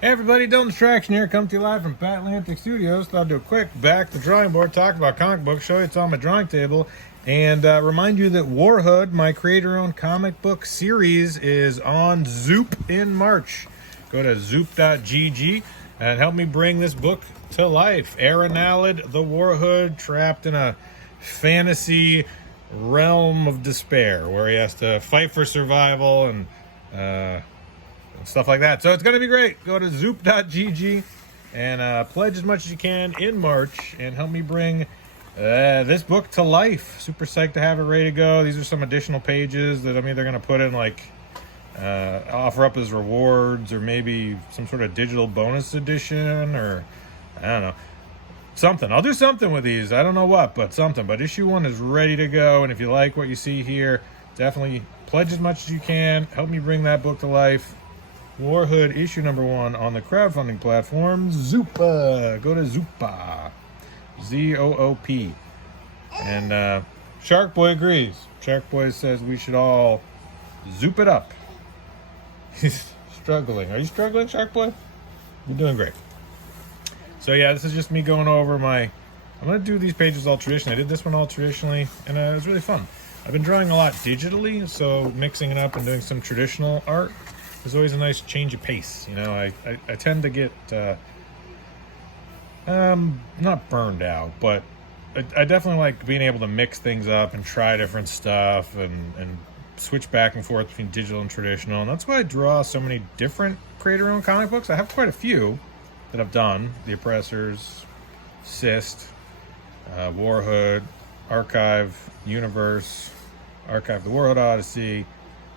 Hey everybody, Dylan Distraction here, come to you live from Pat Atlantic Studios. Thought I'd do a quick back to the drawing board, talk about comic books, show you it's on my drawing table, and remind you that WARHOOD, my creator-owned comic book series, is on ZOOP in March. Go to zoop.gg and help me bring this book to life. Aaron Allard, the WARHOOD, trapped in a fantasy realm of despair where he has to fight for survival and stuff like that. So it's going to be great. Go to zoop.gg and pledge as much as you can in March and help me bring this book to life. Super psyched to have it ready to go. These are some additional pages that I'm either going to put in, like, offer up as rewards, or maybe some sort of digital bonus edition, or I don't know. Something. I'll do something with these. I don't know what, but something. But issue 1 is ready to go. And if you like what you see here, definitely pledge as much as you can. Help me bring that book to life. WARHOOD issue number 1 on the crowdfunding platform Zoopa. Go to Zoopa, ZOOP. And Shark Boy agrees. Shark Boy says we should all zoop it up. He's struggling. Are you struggling, Shark Boy? You're doing great. So yeah, this is just me going over I'm going to do these pages all traditionally. I did this one all traditionally, and it was really fun. I've been drawing a lot digitally, so mixing it up and doing some traditional art is always a nice change of pace. You know, I tend to get not burned out, but I definitely like being able to mix things up and try different stuff and switch back and forth between digital and traditional. And that's why I draw so many different creator-owned comic books. I have quite a few that I've done: The Oppressors, Cyst, WARHOOD, Archive Universe, Archive the WARHOOD Odyssey.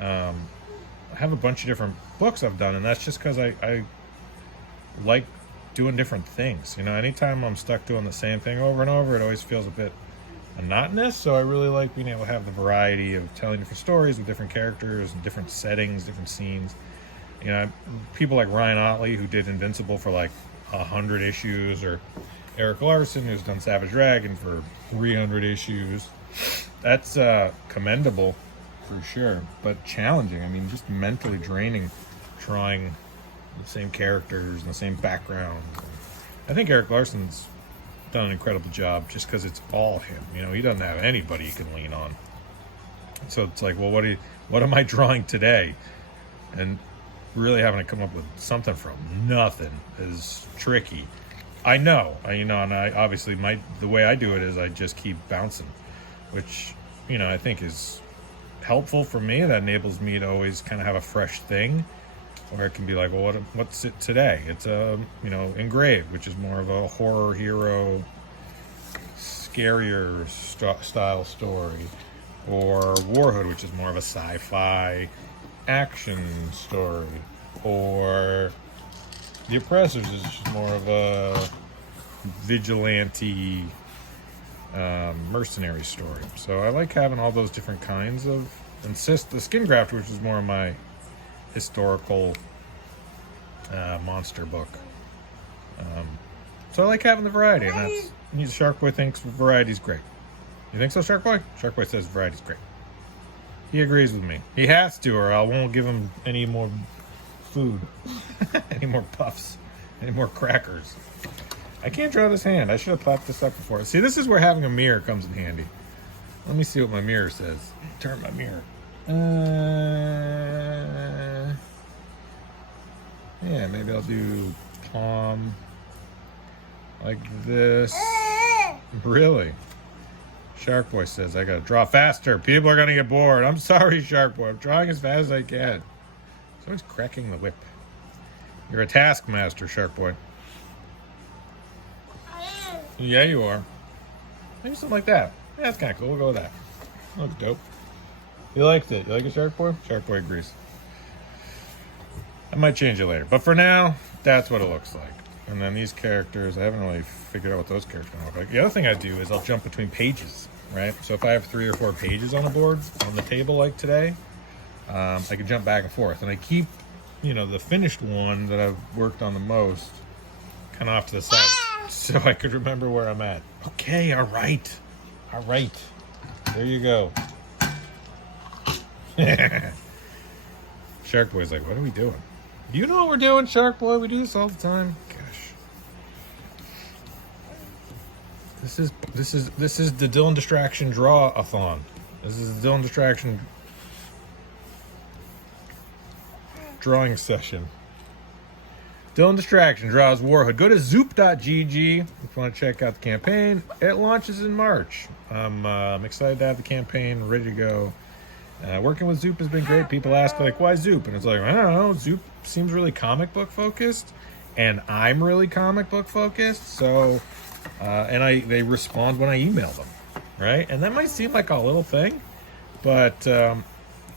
I have a bunch of different books I've done, and that's just because I like doing different things. You know, anytime I'm stuck doing the same thing over and over, it always feels a bit monotonous. So I really like being able to have the variety of telling different stories with different characters and different settings, different scenes. You know, people like Ryan Otley, who did Invincible for like 100 issues, or Eric Larson, who's done Savage Dragon for 300 issues. That's commendable for sure, but challenging. I mean, just mentally draining, drawing the same characters and the same background. I think Eric Larson's done an incredible job just because it's all him. You know, he doesn't have anybody he can lean on. So it's like, well, what am I drawing today? And really having to come up with something from nothing is tricky. I know, and I obviously the way I do it is I just keep bouncing, which, you know, I think is helpful for me. That enables me to always kind of have a fresh thing, or it can be like, well, what's it today? It's Engraved, which is more of a horror hero, scarier style story, or WARHOOD, which is more of a sci-fi action story, or The Oppressors is just more of a vigilante mercenary story. So I like having all those different kinds of. Insist the Skin Grafter, which is more of my historical monster book. So I like having the variety, and that's Shark Boy thinks variety's great. You think so, Shark Boy? Shark Boy says variety's great. He agrees with me. He has to, or I won't give him any more food, any more puffs, any more crackers. I can't draw this hand. I should have popped this up before. See, this is where having a mirror comes in handy. Let me see what my mirror says. Turn my mirror. Yeah, maybe I'll do palm like this. Really? Shark Boy says I gotta draw faster. People are gonna get bored. I'm sorry, Shark Boy. I'm drawing as fast as I can. He's always cracking the whip. You're a taskmaster, Shark Boy. Yeah, you are. Maybe something like that. Yeah, that's kind of cool. We'll go with that. Looks dope. You liked it. You like it, Shark Boy? Shark Boy agrees. I might change it later. But for now, that's what it looks like. And then these characters, I haven't really figured out what those characters are going to look like. The other thing I do is I'll jump between pages, right? So if I have 3 or 4 pages on the board, on the table like today, I can jump back and forth. And I keep, the finished one that I've worked on the most kind of off to the side so I could remember where I'm at. Okay, all right. All right. There you go. Shark Boy's like, what are we doing? You know what we're doing, Shark Boy? We do this all the time. Gosh. This is the Dylan Distraction Draw-a-thon. This is the Dylan Distraction drawing session. Dylan Distraction draws WARHOOD. Go to ZOOP.gg if you want to check out the campaign. It launches in March. I'm excited to have the campaign ready to go. Working with ZOOP has been great. People ask, like, why ZOOP? And it's like, I don't know. ZOOP seems really comic book focused, and I'm really comic book focused. So, they respond when I email them, right? And that might seem like a little thing, but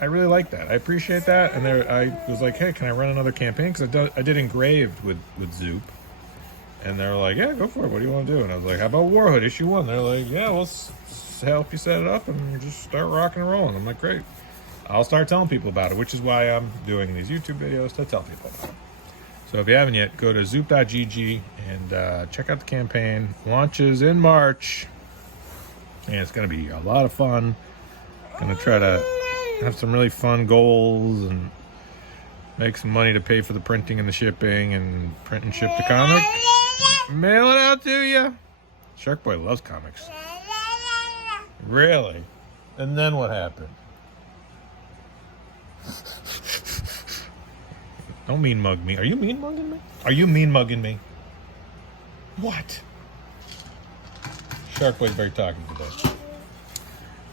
I really like that. I appreciate that. And I was like, hey, can I run another campaign? Because I did engraved with ZOOP. And they were like, yeah, go for it. What do you want to do? And I was like, how about WARHOOD issue 1? They're like, yeah, we'll help you set it up and just start rocking and rolling. I'm like, great. I'll start telling people about it, which is why I'm doing these YouTube videos, to tell people about it. So if you haven't yet, go to zoop.gg and check out the campaign. Launches in March. And it's going to be a lot of fun. Going to try to have some really fun goals and make some money to pay for the printing and the shipping and print and ship the comic. Mail it out to you. Shark Boy loves comics. Really? And then what happened? Don't mean mug me. Are you mean mugging me? Are you mean mugging me? What? Shark Boy's very talking today.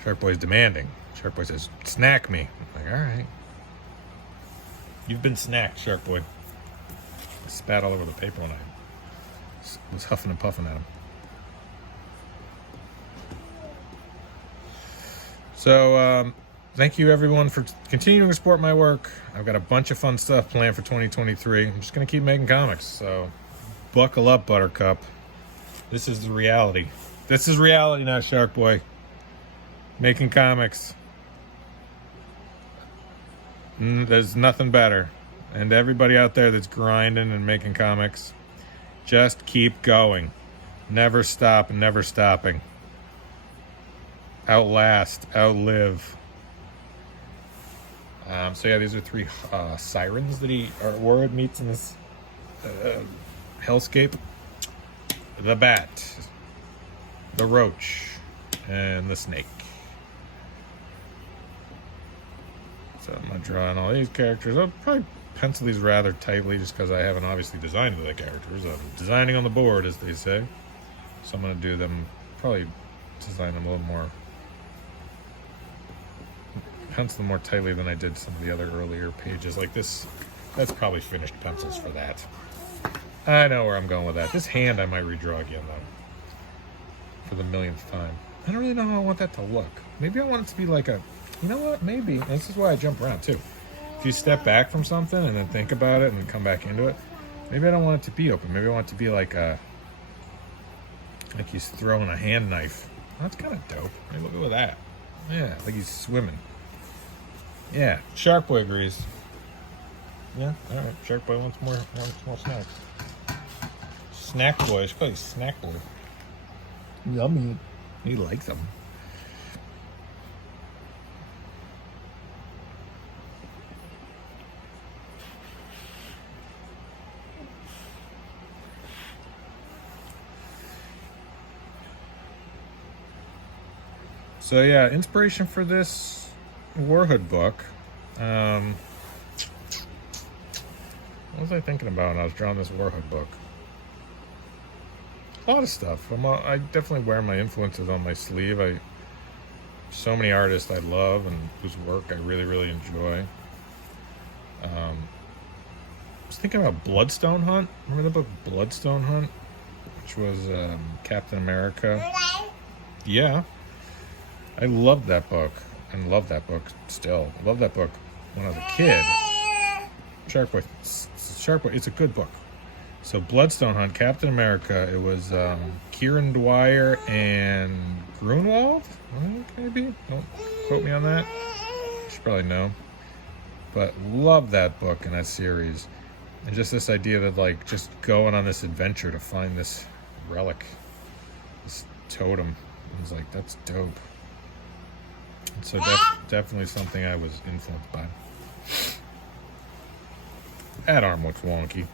Shark Boy's demanding. Shark Boy says, snack me. I'm like, all right. You've been snacked, Shark Boy. I spat all over the paper when I was huffing and puffing at him. So, thank you everyone for continuing to support my work. I've got a bunch of fun stuff planned for 2023. I'm just going to keep making comics. So, buckle up, Buttercup. This is the reality. This is reality now, Shark Boy. Making comics. There's nothing better. And everybody out there that's grinding and making comics, just keep going. Never stop and never stopping. Outlast, outlive. So yeah, these are 3 sirens that WARHOOD meets in this hellscape. The bat, the roach, and the snake. So I'm not drawing all these characters. I'll probably pencil these rather tightly just because I haven't obviously designed the characters. I'm designing on the board, as they say. So I'm going to do them, probably design them a little more, pencil them more tightly than I did some of the other earlier pages. Like this, that's probably finished pencils for that. I know where I'm going with that. This hand I might redraw again, though, for the millionth time. I don't really know how I want that to look. Maybe I want it to be like a, you know what, maybe, and this is why I jump around too. If you step back from something and then think about it and then come back into it, maybe I don't want it to be open. Maybe I want it to be like he's throwing a hand knife. That's kind of dope. Maybe we'll go with that. Yeah, like he's swimming. Yeah, Shark Boy agrees. Yeah, all right. Shark Boy wants more snacks. Snack Boy. I should call you Snack Boy. Yummy. He likes them. So yeah, inspiration for this WARHOOD book. What was I thinking about when I was drawing this WARHOOD book? A lot of stuff. I definitely wear my influences on my sleeve. So many artists I love and whose work I really, really enjoy. I was thinking about Bloodstone Hunt. Remember the book Bloodstone Hunt? Which was Captain America. Yeah. I loved that book. And love that book still. I love that book when I was a kid. Shark Boy, it's a good book. So Bloodstone Hunt, Captain America, it was Kieran Dwyer and Grunwald, I think, maybe? Don't quote me on that. You should probably know. But love that book and that series. And just this idea that, like, just going on this adventure to find this relic, this totem. I was like, that's dope. And so definitely something I was influenced by. That arm looks wonky.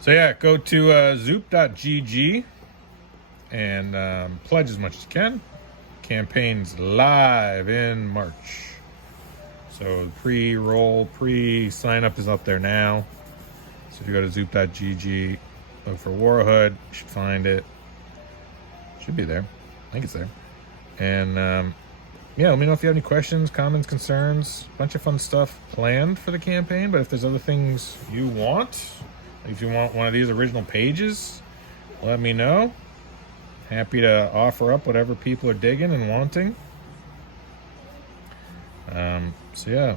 So yeah, go to zoop.gg and pledge as much as you can. Campaign's live in March. So pre-roll, pre-sign up is up there now. So if you go to zoop.gg, look for WARHOOD, you should find it. Should be there. I think it's there. And yeah, let me know if you have any questions, comments, concerns. A bunch of fun stuff planned for the campaign, but if there's other things you want, like if you want one of these original pages, let me know. Happy to offer up whatever people are digging and wanting. So yeah,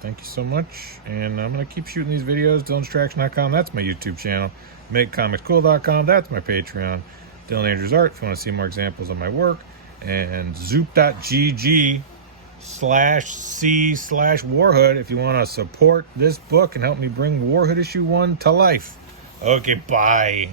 thank you so much. And I'm going to keep shooting these videos. DylanDistraction.com, that's my YouTube channel. MakeComicsCool.com, that's my Patreon. Dylan Andrews Art, if you want to see more examples of my work. And zoop.gg/C/WARHOOD if you want to support this book and help me bring WARHOOD issue 1 to life. Okay, bye.